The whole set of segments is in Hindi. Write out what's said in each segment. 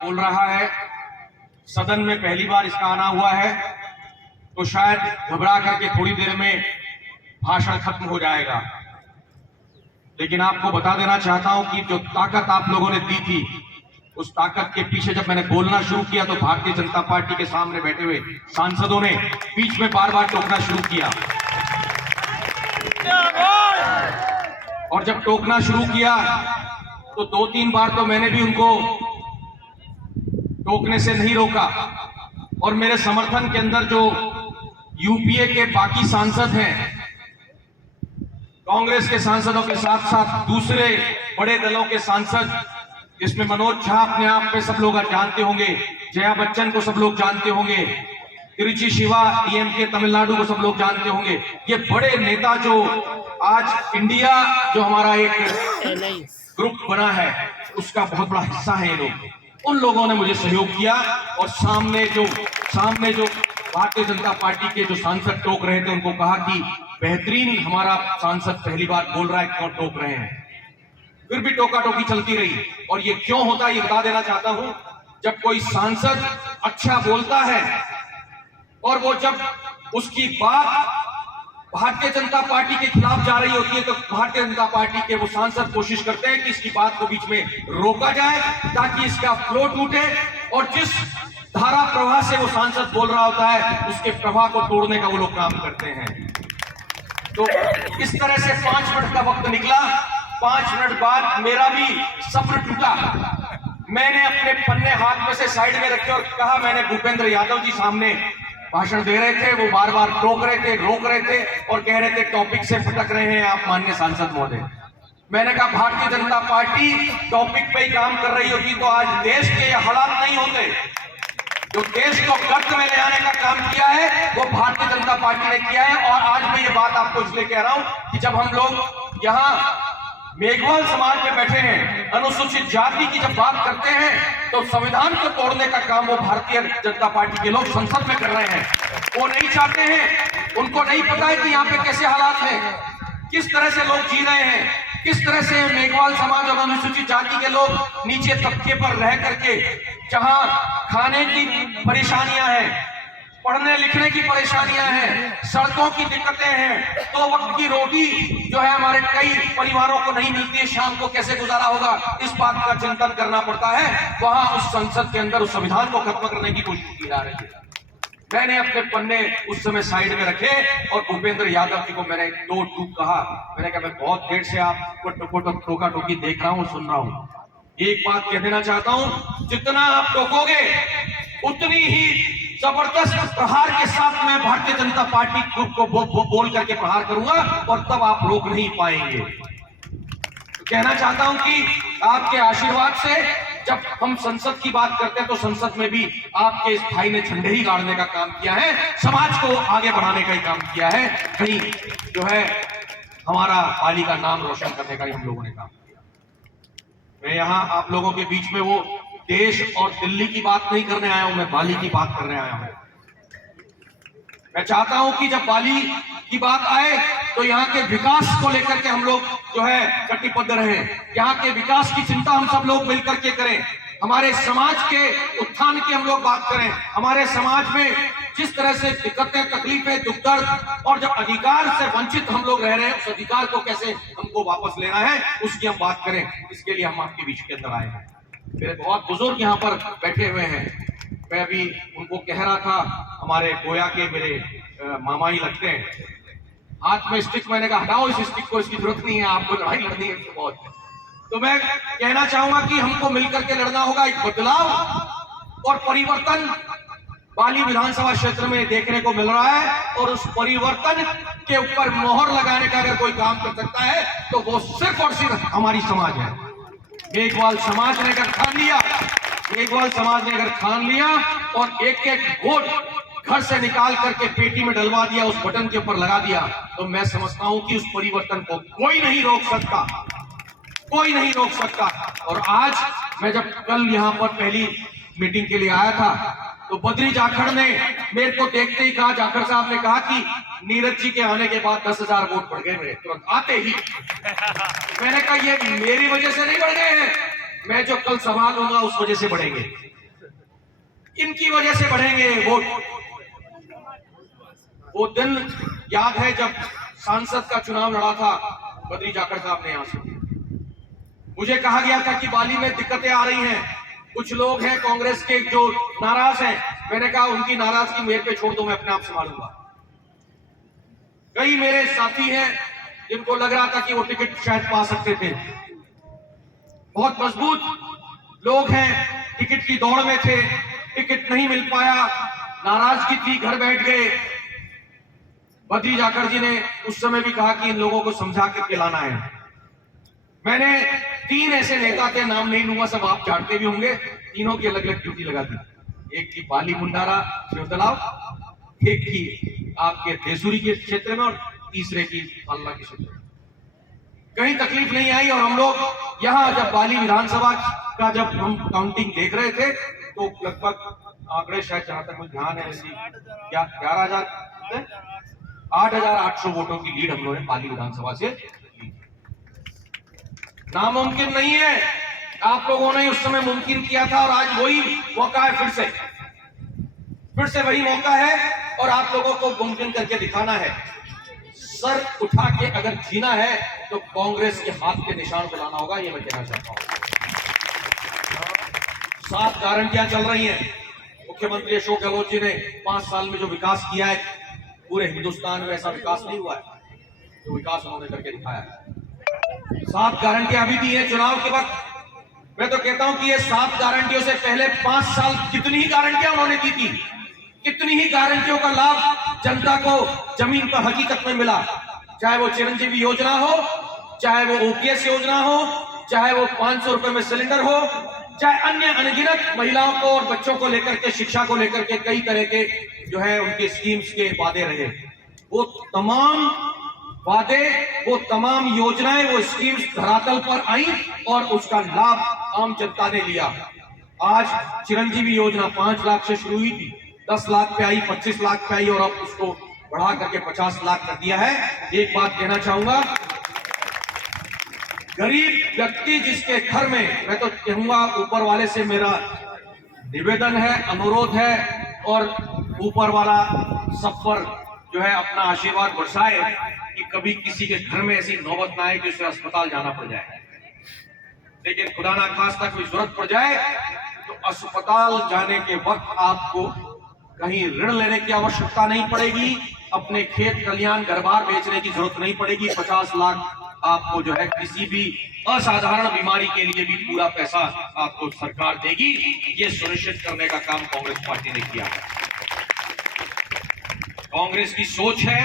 बोल रहा है, सदन में पहली बार इसका आना हुआ है, तो शायद घबरा करके थोड़ी देर में भाषण खत्म हो जाएगा। लेकिन आपको बता देना चाहता हूं कि जो ताकत आप लोगों ने दी थी, उस ताकत के पीछे जब मैंने बोलना शुरू किया तो भारतीय जनता पार्टी के सामने बैठे हुए सांसदों ने बीच में बार बार टोकना शुरू किया। और जब टोकना शुरू किया तो 2-3 बार तो मैंने भी उनको टोकने से नहीं रोका। और मेरे समर्थन के अंदर जो यूपीए के बाकी सांसद हैं, कांग्रेस के सांसदों के साथ साथ दूसरे बड़े दलों के सांसद, जिसमें मनोज झा अपने आप में सब लोग जानते होंगे, जया बच्चन को सब लोग जानते होंगे, तिरुचि शिवा डीएमके तमिलनाडु को सब लोग जानते होंगे। ये बड़े नेता जो आज इंडिया जो हमारा एक ग्रुप बना है, उसका बहुत बड़ा हिस्सा है ये लोग। उन लोगों ने मुझे सहयोग किया और सामने जो भारतीय जनता पार्टी के जो सांसद टोक रहे थे, उनको कहा कि बेहतरीन हमारा सांसद पहली बार बोल रहा है, क्यों टोक रहे हैं। फिर भी टोका टोकी चलती रही। और ये क्यों होता है ये बता देना चाहता हूं। जब कोई सांसद अच्छा बोलता है और वो जब उसकी बात भारतीय जनता पार्टी के खिलाफ जा रही होती है, तो भारतीय जनता पार्टी के वो सांसद कोशिश करते हैं कि इसकी बात को बीच में रोका जाए, ताकि इसका फ्लो टूटे और जिस धारा प्रवाह से वो सांसद बोल रहा होता है, उसके प्रवाह को तोड़ने का वो लोग काम करते हैं। तो इस तरह से 5 मिनट का वक्त निकला। 5 मिनट बाद मेरा भी सब्र टूटा। मैंने अपने पन्ने हाथ में से साइड में रखे और कहा, मैंने भूपेंद्र यादव जी सामने भाषण दे रहे थे, वो बार बार टोक रहे थे, रोक रहे थे और कह रहे थे टॉपिक से भटक रहे हैं आप माननीय सांसद महोदय। मैंने कहा, भारतीय जनता पार्टी टॉपिक पे ही काम कर रही होती तो आज देश के ये हालात नहीं होते। जो देश को गर्त में ले आने का काम किया है, वो भारतीय जनता पार्टी ने किया है। और आज मैं ये बात आपको इसलिए कह रहा हूं कि जब हम लोग यहाँ मेघवाल समाज में बैठे हैं, अनुसूचित जाति की जब बात करते हैं, तो संविधान को तोड़ने का काम वो भारतीय जनता पार्टी के लोग संसद में कर रहे हैं। वो नहीं चाहते हैं, उनको नहीं पता है कि यहाँ पे कैसे हालात हैं, किस तरह से लोग जी रहे हैं, किस तरह से मेघवाल समाज और अनुसूचित जाति के लोग नीचे तबके पर रह करके, जहां खाने की परेशानियां हैं, पढ़ने लिखने की परेशानियां हैं, सड़कों की दिक्कतें हैं, 2 वक्त की रोटी जो है हमारे कई परिवारों को नहीं मिलती है, शाम को कैसे गुजारा होगा, इस बात का चिंतन करना पड़ता है। वहां उस संसद के अंदर उस संविधान को खत्म करने की कोशिश की जा रही है। मैंने अपने पन्ने उस समय साइड में रखे और भूपेंद्र यादव जी को मैंने 2 टूक कहा। मैंने कहा, मैं बहुत देर से आपको टोका टोकी देख रहा हूं, सुन रहा हूं। एक बात कह देना चाहता हूं, जितना आप टोकोगे उतनी ही जबरदस्त प्रहार के साथ मैं भारतीय जनता पार्टी ग्रुप को बोल करके प्रहार करूंगा और तब आप रोक नहीं पाएंगे। तो कहना चाहता हूं कि आपके आशीर्वाद से जब हम संसद की बात करते हैं, तो संसद में भी आपके इस भाई ने झंडे ही गाड़ने का काम किया है, समाज को आगे बढ़ाने का ही काम किया है, कहीं जो है हमारा पाली का नाम रोशन करने का ही हम लोगों ने काम किया। मैं यहाँ आप लोगों के बीच में वो देश और दिल्ली की बात नहीं करने आया हूं, मैं बाली की बात करने आया हूं। मैं चाहता हूं कि जब बाली की बात आए तो यहाँ के विकास को लेकर के हम लोग जो है कटिबद्ध रहें, यहाँ के विकास की चिंता हम सब लोग मिलकर के करें, हमारे समाज के उत्थान की हम लोग बात करें, हमारे समाज में जिस तरह से दिक्कतें, तकलीफें, दुख दर्द और जब अधिकार से वंचित हम लोग रह रहे हैं, उस अधिकार को कैसे हमको वापस लेना है, उसकी हम बात करें। इसके लिए हम आपके बीच के अंदर आए हैं। मेरे बहुत बुजुर्ग यहाँ पर बैठे हुए हैं, मैं अभी उनको कह रहा था, हमारे गोया के मेरे मामा ही लगते हैं, हाथ में स्टिक, मैंने कहा हटाओ इस स्टिक को, इसकी जरूरत नहीं है, आपको लड़ाई लड़नी है इससे बहुत। तो मैं कहना चाहूंगा कि हमको मिलकर के लड़ना होगा। एक बदलाव और परिवर्तन पाली विधानसभा क्षेत्र में देखने को मिल रहा है, और उस परिवर्तन के ऊपर मोहर लगाने का अगर कोई काम कर सकता है तो वो सिर्फ और सिर्फ हमारी समाज है। मेघवाल समाज ने अगर ठान लिया, मेघवाल समाज ने अगर ठान लिया और एक-एक वोट घर से निकाल करके पेटी में डलवा दिया, उस बटन के ऊपर लगा दिया, तो मैं समझता हूं कि उस परिवर्तन को कोई नहीं रोक सकता, कोई नहीं रोक सकता। और आज मैं जब कल यहां पर पहली मीटिंग के लिए आया था, तो बद्री जाखड़ ने मेरे को देखते ही कहा, जाखड़ साहब ने कहा कि नीरज जी के आने के बाद 10,000 वोट बढ़ गए मेरे, तुरंत आते ही। मैंने कहा ये मेरी वजह से नहीं बढ़ गए हैं, मैं जो कल सवाल होगा उस वजह से बढ़ेंगे। इनकी वजह से बढ़ेंगे वोट। वो दिन याद है जब सांसद का चुनाव लड़ा था बद्री जाखड़ साहब ने यहां से, मुझे कहा गया था कि बाली में दिक्कतें आ रही हैं, कुछ लोग हैं कांग्रेस के जो नाराज हैं। मैंने कहा उनकी नाराजगी मेरे पे छोड़ दो, मैं अपने आप संभालूंगा। कई मेरे साथी हैं जिनको लग रहा था कि वो टिकट शायद पा सकते थे, बहुत मजबूत लोग हैं, टिकट की दौड़ में थे, टिकट नहीं मिल पाया, नाराजगी थी, घर बैठ गए। बद्री जाखड़ जी ने उस समय भी कहा कि इन लोगों को समझा के पिलाना है। मैंने 3 ऐसे नेता थे, नाम नहीं लूंगा, सब आप जानते भी होंगे, तीनों की अलग अलग ड्यूटी लगा दी। एक की बाली मुंडारा शिवतलाव, एक की आपके देसूरी के क्षेत्र में, और तीसरे की फल्ला के क्षेत्र में। कहीं तकलीफ नहीं आई। और हम लोग यहाँ जब बाली विधानसभा का जब हम काउंटिंग देख रहे थे तो लगभग आंकड़े शायद जहां तक मुझे ध्यान है 8,800 वोटों की लीड हम लोगों ने बाली विधानसभा से ली। नामुमकिन नहीं है, आप लोगों ने उस समय मुमकिन किया था और आज वही मौका है, फिर से वही मौका है और आप लोगों को मुमकिन करके दिखाना है। सर उठा के अगर जीना है तो कांग्रेस के हाथ के निशान को लाना होगा, ये मैं कहना चाहता हूं। 7 गारंटियां चल रही हैं। मुख्यमंत्री अशोक गहलोत जी ने 5 साल में जो विकास किया है, पूरे हिंदुस्तान में ऐसा विकास नहीं हुआ है जो विकास उन्होंने करके दिखाया है। 7 गारंटियां अभी दी है चुनाव के वक्त। मैं तो कहता हूं कि ये 7 गारंटियों से पहले 5 साल कितनी ही गारंटियां उन्होंने दी थी, कितनी ही गारंटियों का लाभ जनता को जमीन पर हकीकत में मिला। चाहे वो चिरंजीवी योजना हो, चाहे वो ओपीएस योजना हो, चाहे वो 500 रुपए में सिलेंडर हो, चाहे अन्य अनगिनत महिलाओं को और बच्चों को लेकर के, शिक्षा को लेकर के कई तरह के जो है उनके स्कीम्स के वादे रहे। वो तमाम वादे, वो तमाम योजनाएं, वो स्कीम्स धरातल पर आई और उसका लाभ आम जनता ने लिया। आज चिरंजीवी योजना 5 लाख से शुरू हुई थी, 10 लाख पे आई, 25 लाख पे आई और अब उसको बढ़ा करके 50 लाख कर दिया है। एक बात कहना चाहूंगा, गरीब व्यक्ति जिसके घर में, मैं तो कहूंगा ऊपर वाले से मेरा निवेदन है, अनुरोध है और ऊपर वाला सब पर जो है अपना आशीर्वाद बरसाए कि कभी किसी के घर में ऐसी नौबत ना आए कि उसे अस्पताल जाना पड़ जाए। लेकिन खुदा ना खास्ता कोई जरूरत पड़ जाए तो अस्पताल जाने के वक्त आपको कहीं ऋण लेने की आवश्यकता नहीं पड़ेगी, अपने खेत खलियान घर बार बेचने की जरूरत नहीं पड़ेगी। 50 लाख आपको जो है किसी भी असाधारण बीमारी के लिए भी पूरा पैसा आपको सरकार देगी। ये सुनिश्चित करने का काम कांग्रेस पार्टी ने किया है। कांग्रेस की सोच है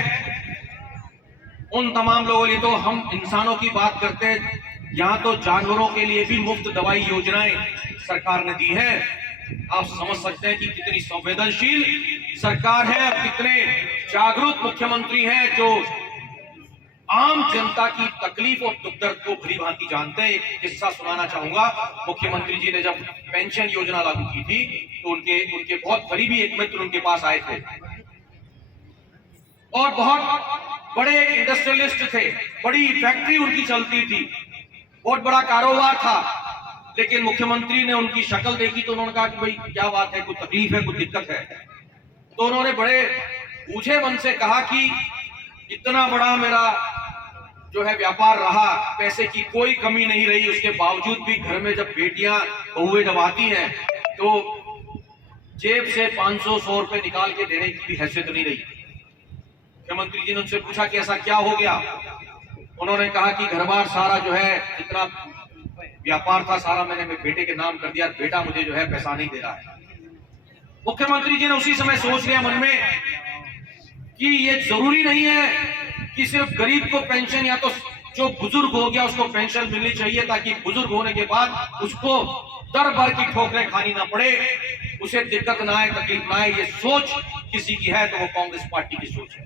उन तमाम लोगों लिए, तो हम इंसानों की बात करते हैं, यहां तो जानवरों के लिए भी मुफ्त दवाई योजनाएं सरकार ने दी है। आप समझ सकते हैं कि कितनी संवेदनशील सरकार है और कितने जागरूक मुख्यमंत्री हैं जो आम जनता की तकलीफ और दुख दर्द को भली भांति जानते हैं। एक किस्सा सुनाना चाहूंगा। मुख्यमंत्री जी ने जब पेंशन योजना लागू की थी तो उनके बहुत करीबी एक मित्र उनके पास आए थे और बहुत बड़े इंडस्ट्रियलिस्ट थे, बड़ी फैक्ट्री उनकी चलती थी, बहुत बड़ा कारोबार था। लेकिन मुख्यमंत्री ने उनकी शक्ल देखी तो उन्होंने कहा कि भाई क्या बात है, कोई तकलीफ है, कोई दिक्कत है? तो उन्होंने बड़े ऊंचे मन से कहा कि इतना बड़ा मेरा जो है व्यापार रहा, पैसे की कोई कमी नहीं रही, उसके बावजूद भी घर में जब बेटियां बहुएं जब आती हैं तो जेब से 500-100 रुपए निकाल के देने की भी हैसियत नहीं रही। मुख्यमंत्री जी ने उनसे पूछा कि ऐसा क्या हो गया? उन्होंने कहा कि घर बार सारा जो है जितना व्यापार था सारा मैंने मेरे बेटे के नाम कर दिया, बेटा मुझे जो है पैसा नहीं दे रहा है। मुख्यमंत्री जी ने उसी समय सोच लिया मन में कि ये जरूरी नहीं है कि सिर्फ गरीब को पेंशन, या तो जो बुजुर्ग हो गया उसको पेंशन मिलनी चाहिए ताकि बुजुर्ग होने के बाद उसको दर भर की ठोकरें खानी ना पड़े, उसे दिक्कत ना आए, तकलीफ ना आए। ये सोच किसी की है तो वो कांग्रेस पार्टी की सोच है।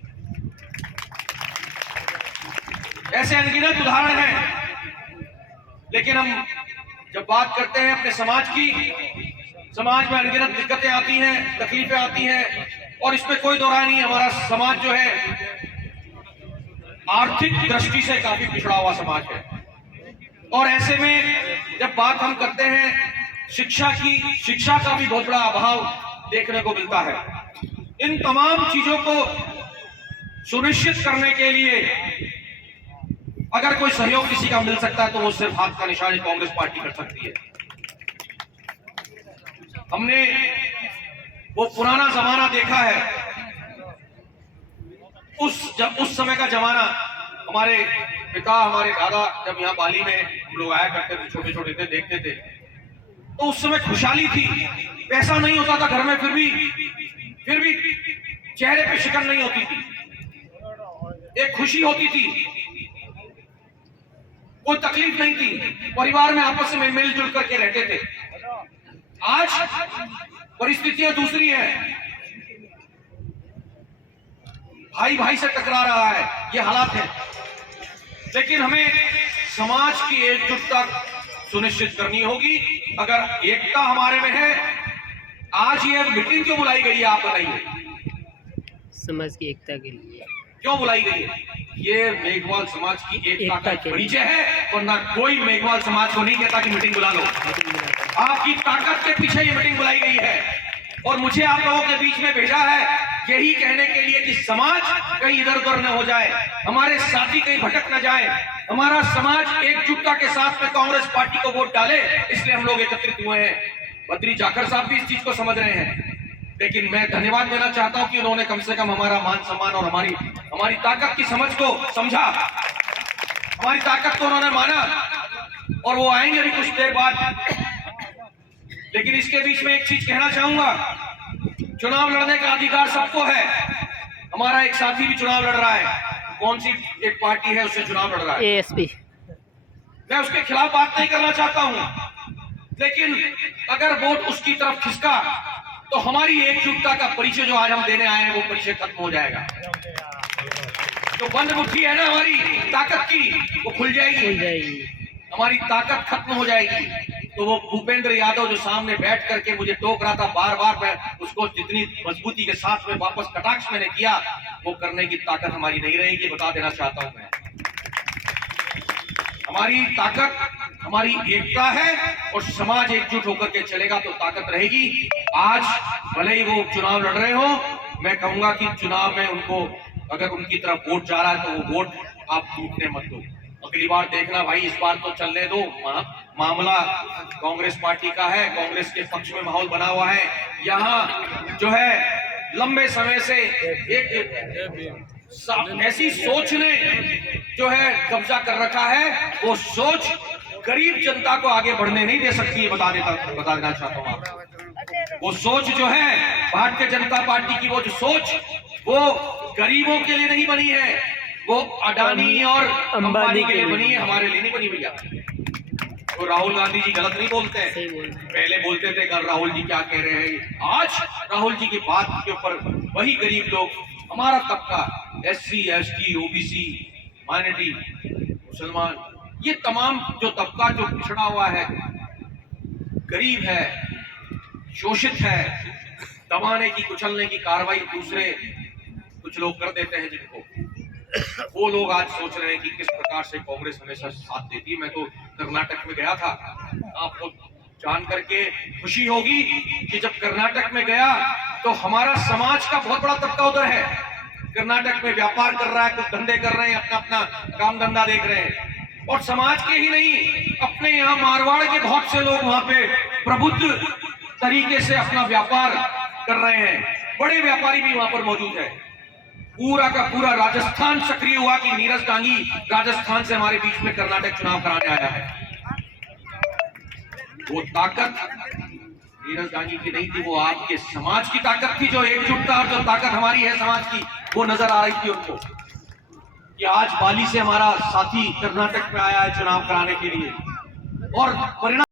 ऐसे अनगिनत उदाहरण हैं। लेकिन हम जब बात करते हैं अपने समाज की, समाज में अनगिनत दिक्कतें आती हैं, तकलीफें आती हैं और इसमें कोई दो राय नहीं है। हमारा समाज जो है आर्थिक दृष्टि से काफी पिछड़ा हुआ समाज है और ऐसे में जब बात हम करते हैं शिक्षा की, शिक्षा का भी बहुत बड़ा अभाव देखने को मिलता है। इन तमाम चीजों को सुनिश्चित करने के लिए अगर कोई सहयोग किसी का मिल सकता है तो वो सिर्फ हाथ का निशान कांग्रेस पार्टी कर सकती है। हमने वो पुराना जमाना देखा है, उस समय का जमाना, हमारे पिता हमारे दादा जब यहाँ बाली में हम लोग आया करते थे, छोटे छोटे थे, देखते थे, तो उस समय खुशहाली थी, पैसा नहीं होता था घर में, फिर भी चेहरे पे शिकन नहीं होती थी, एक खुशी होती थी, कोई तकलीफ नहीं थी, परिवार में आपस में मिलजुल करके रहते थे। आज परिस्थितियां दूसरी हैं, भाई भाई से टकरा रहा है, ये हालात है। लेकिन हमें समाज की एकजुटता सुनिश्चित करनी होगी। अगर एकता हमारे में है, आज ये मीटिंग क्यों बुलाई गई है आप बताइए? समाज की एकता के लिए क्यों बुलाई गई है? ये मेघवाल समाज की एकता का परिचय है, और ना कोई मेघवाल समाज को नहीं कहता कि मीटिंग बुला लो। आपकी ताकत के पीछे ये मीटिंग बुलाई गई है, और मुझे आप लोगों के बीच में भेजा है यही कहने के लिए कि समाज कहीं इधर उधर न हो जाए, हमारे साथी कहीं भटक न जाए, हमारा समाज एकजुटता के साथ में कांग्रेस पार्टी को वोट डाले, इसलिए हम लोग एकत्रित हुए हैं। बद्री जाखड़ साहब भी इस चीज को समझ रहे हैं, लेकिन मैं धन्यवाद देना चाहता हूं कि उन्होंने कम से कम हमारा मान सम्मान और हमारी ताकत की समझ को समझा, हमारी ताकत को उन्होंने माना, और वो आएंगे भी कुछ देर बाद। लेकिन इसके बीच में एक चीज कहना चाहूंगा, चुनाव लड़ने का अधिकार सबको है। हमारा एक साथी भी चुनाव लड़ रहा है, कौन सी एक पार्टी है उससे चुनाव लड़ रहा है, एएसपी। मैं उसके खिलाफ बात नहीं करना चाहता हूं, लेकिन अगर वोट उसकी तरफ खिसका तो हमारी एकजुटता का परिचय जो आज हम देने आए हैं वो परिचय खत्म हो जाएगा। जो बंद मुट्ठी है ना हमारी ताकत की, वो खुल जाएगी, हमारी ताकत खत्म हो जाएगी। तो वो भूपेंद्र यादव जो सामने बैठ करके मुझे टोक रहा था बार बार, मैं उसको जितनी मजबूती के साथ में वापस कटाक्ष मैंने किया, वो करने की ताकत हमारी नहीं रहेगी, बता देना चाहता हूं मैं। हमारी ताकत हमारी एकता है, और समाज एकजुट होकर के चलेगा तो ताकत रहेगी। आज भले ही वो चुनाव लड़ रहे हो, मैं कहूंगा कि चुनाव में उनको अगर उनकी तरफ वोट जा रहा है तो वो वोट आप टूटने मत दो। अगली बार देखना भाई, इस बार तो चलने दो, मामला कांग्रेस पार्टी का है, कांग्रेस के पक्ष में माहौल बना हुआ है। यहाँ जो है लंबे समय से एक ऐसी सोच ने जो है कब्जा कर रखा है, वो सोच गरीब जनता को आगे बढ़ने नहीं दे सकती है, बता देना चाहता हूँ आपको। वो सोच जो है भारतीय जनता पार्टी की, वो जो सोच वो गरीबों के लिए नहीं बनी है, वो अडानी और अंबानी के लिए बनी है, हमारे लिए नहीं बनी भैया। तो राहुल गांधी जी गलत नहीं बोलते हैं, पहले बोलते थे कल राहुल जी क्या कह रहे हैं, आज राहुल जी की बात के ऊपर वही गरीब लोग, हमारा तबका, SC ST OBC माइनॉरिटी मुसलमान, ये तमाम जो तबका जो पिछड़ा हुआ है, गरीब है, शोषित है, दबाने की कुचलने की कार्रवाई दूसरे कुछ लोग कर देते हैं जिनको, वो लोग आज सोच रहे हैं कि किस प्रकार से कांग्रेस हमेशा साथ देती है। मैं तो कर्नाटक में गया था, आपको जान करके खुशी होगी कि जब कर्नाटक में गया तो हमारा समाज का बहुत बड़ा तबका उधर है, कर्नाटक में व्यापार कर रहा है, कुछ धंधे कर रहे हैं, अपना अपना काम धंधा देख रहे हैं, और समाज के ही नहीं, अपने यहाँ मारवाड़ के बहुत से लोग वहां पे प्रबुद्ध तरीके से अपना व्यापार कर रहे हैं, बड़े व्यापारी भी वहां पर मौजूद है। पूरा का पूरा राजस्थान सक्रिय हुआ कि नीरज डांगी राजस्थान से हमारे बीच में कर्नाटक चुनाव कराने आया है। वो ताकत नीरज डांगी की नहीं थी, वो आपके समाज की ताकत थी, जो एकजुटता और जो ताकत हमारी है समाज की, वो नजर आ रही थी उनको कि आज बाली से हमारा साथी कर्नाटक में आया है चुनाव कराने के लिए, और परिणाम